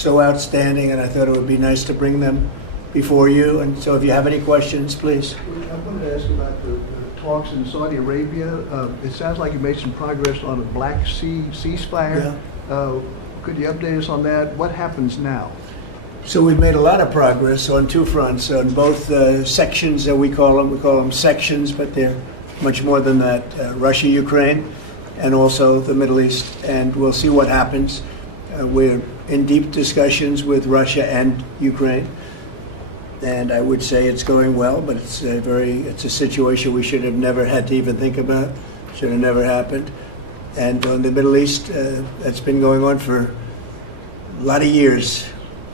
so outstanding, and I thought it would be nice to bring them before you. And so if you have any questions, please. I wanted to ask about the talks in Saudi Arabia. It sounds like you made some progress on a Black Sea ceasefire. Yeah. Could you update us on that? What happens now? So we've made a lot of progress on two fronts, on both sections that we call them sections, but they're much more than that, Russia, Ukraine, and also the Middle East, and we'll see what happens. We're in deep discussions with Russia and Ukraine, and I would say it's going well, but it's a situation we should have never had to even think about, should have never happened. And on the Middle East, that's been going on for a lot of years.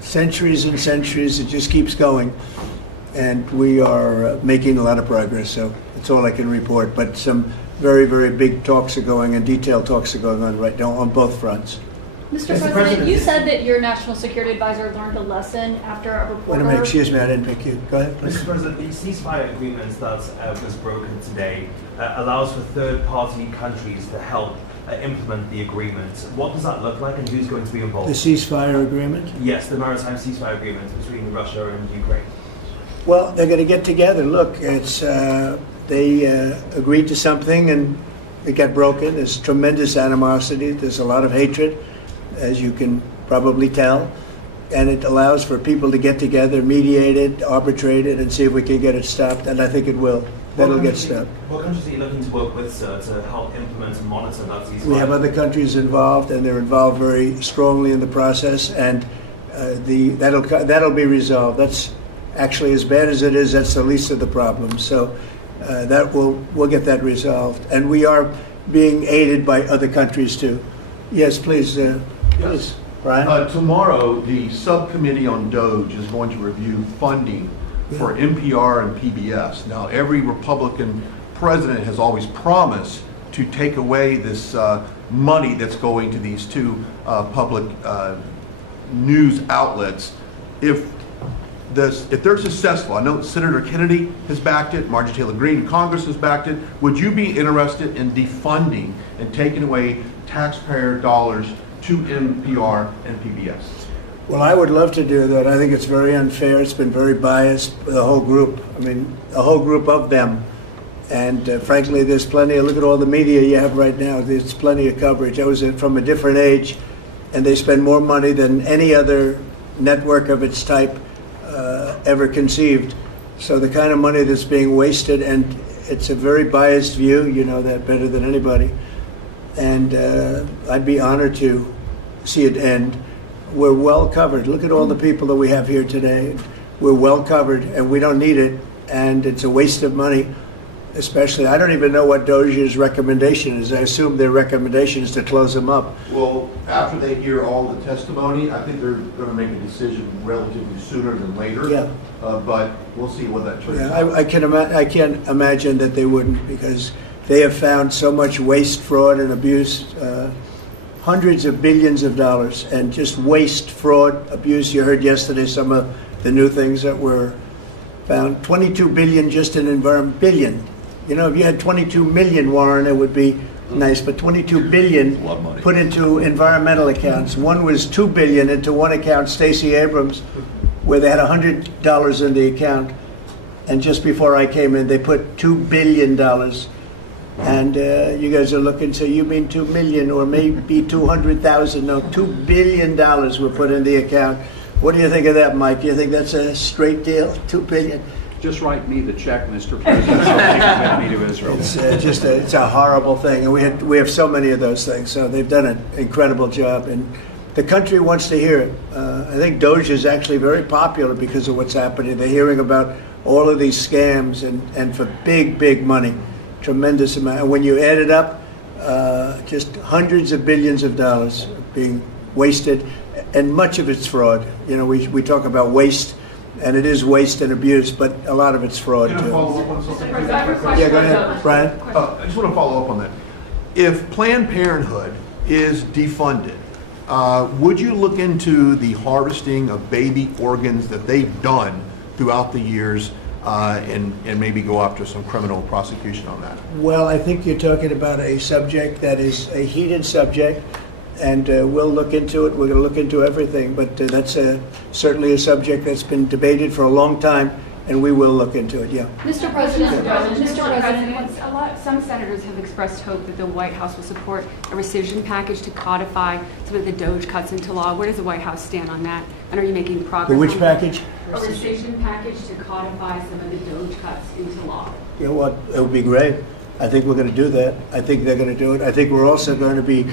Centuries and centuries, it just keeps going, and we are making a lot of progress, so that's all I can report. But some very, very big talks are going, and detailed talks are going on right now on both fronts. Mr. President, you said that your national security advisor learned a lesson after a reporter... Wait a minute, excuse me, I didn't pick you. Go ahead, please. Mr. President, the ceasefire agreement that was broken today allows for third-party countries to help implement the agreement. What does that look like, and who's going to be involved? The ceasefire agreement? Yes, the maritime ceasefire agreement between Russia and Ukraine. Well, they're going to get together. Look, they agreed to something and it got broken. There's tremendous animosity. There's a lot of hatred, as you can probably tell. And it allows for people to get together, mediate it, arbitrate it, and see if we can get it stopped. And I think it will. That'll get stopped. What countries are you looking to work with, sir, to help implement and monitor that ceasefire? We have other countries involved, and they're involved very strongly in the process, and that'll be resolved. That's actually, as bad as it is, that's the least of the problems. So we'll get that resolved, and we are being aided by other countries too. Yes, please, please, Brian. Tomorrow, the subcommittee on DOGE is going to review funding for NPR and PBS. Now, every Republican president has always promised to take away this money that's going to these two public news outlets. If they're successful, I know Senator Kennedy has backed it, Marjorie Taylor Greene in Congress has backed it. Would you be interested in defunding and taking away taxpayer dollars to NPR and PBS? Well, I would love to do that. I think it's very unfair. It's been very biased, the whole group. I mean, a whole group of them. And frankly, there's plenty look at all the media you have right now. There's plenty of coverage. I was from a different age, and they spend more money than any other network of its type ever conceived. So the kind of money that's being wasted, and it's a very biased view, you know that better than anybody. And I'd be honored to see it end. We're well covered. Look at all the people that we have here today. We're well covered, and we don't need it, and it's a waste of money. Especially, I don't even know what DOGE's recommendation is. I assume their recommendation is to close them up. Well, after they hear all the testimony, I think they're going to make a decision relatively sooner than later. Yeah. But we'll see what that turns Yeah, out. I can't imagine that they wouldn't, because they have found so much waste, fraud, and abuse, hundreds of billions of dollars, and just waste, fraud, abuse. You heard yesterday some of the new things that were found. 22 billion just in environment, billion. You know, if you had 22 million, Warren, it would be nice, but 22 billion put into environmental accounts. One was 2 billion into one account, Stacey Abrams, where they had $100 in the account. And just before I came in, they put $2 billion. And you guys are looking, so you mean 2 million or maybe 200,000? No, $2 billion were put in the account. What do you think of that, Mike? Do you think that's a straight deal? 2 billion? Just write me the check, Mr. President, so they can commit me to Israel. It's it's a horrible thing, and we have so many of those things. So they've done an incredible job, and the country wants to hear it. I think DOGE is actually very popular because of what's happening. They're hearing about all of these scams and for big money, tremendous amount. And when you add it up, just hundreds of billions of dollars being wasted, and much of it's fraud. You know, we talk about waste. And it is waste and abuse, but a lot of it's fraud Can I too. follow up on something? Yeah, go ahead, Brian. I just want to follow up on that. If Planned Parenthood is defunded, would you look into the harvesting of baby organs that they've done throughout the years and maybe go after some criminal prosecution on that? Well, I think you're talking about a subject that is a heated subject, and we'll look into it. We're going to look into everything, but that's certainly a subject that's been debated for a long time, and we will look into it, yeah. Mr. President, Mr. President, Some senators have expressed hope that the White House will support a rescission package to codify some of the DOJ cuts into law. Where does the White House stand on that? And are you making progress? The which on that? package? A rescission package to codify some of the DOJ cuts into law. You know what, it would be great. I think we're going to do that. I think they're going to do it. I think we're also going to be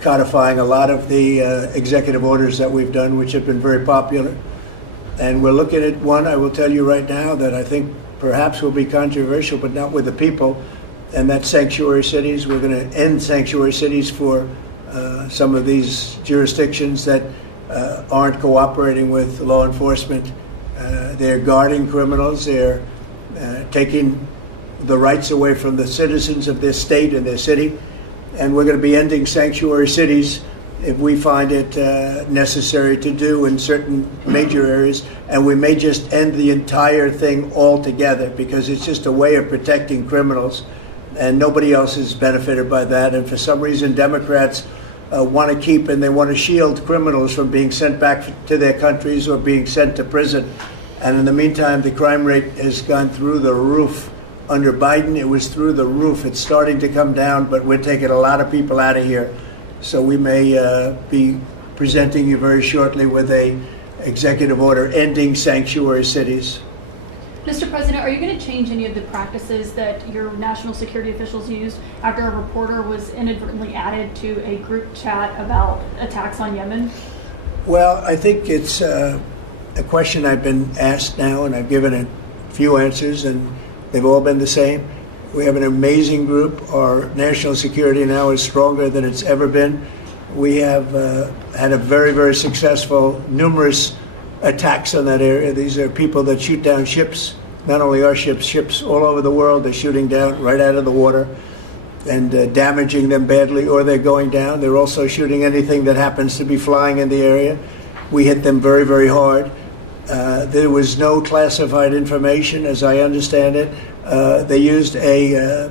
codifying a lot of the executive orders that we've done, which have been very popular. And we're looking at one, I will tell you right now, that I think perhaps will be controversial, but not with the people, and that's sanctuary cities. We're going to end sanctuary cities for some of these jurisdictions that aren't cooperating with law enforcement. They're guarding criminals. They're taking the rights away from the citizens of their state and their city. And we're going to be ending sanctuary cities if we find it necessary to do in certain major areas. And we may just end the entire thing altogether because it's just a way of protecting criminals. And nobody else is benefited by that. And for some reason, Democrats want to keep and they want to shield criminals from being sent back to their countries or being sent to prison. And in the meantime, the crime rate has gone through the roof. Under Biden, it was through the roof. It's starting to come down, but we're taking a lot of people out of here. So we may be presenting you very shortly with a executive order ending sanctuary cities. Mr. President, are you going to change any of the practices that your national security officials used after a reporter was inadvertently added to a group chat about attacks on Yemen? Well, I think it's a question I've been asked now, and I've given a few answers, and they've all been the same. We have an amazing group. Our national security now is stronger than it's ever been. We have had a very, very successful, numerous attacks on that area. These are people that shoot down ships, not only our ships, ships all over the world. They're shooting down right out of the water and damaging them badly, or they're going down. They're also shooting anything that happens to be flying in the area. We hit them very, very hard. There was no classified information, as I understand it. They used a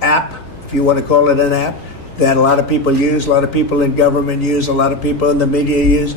app, if you want to call it an app, that a lot of people use, a lot of people in government use, a lot of people in the media use.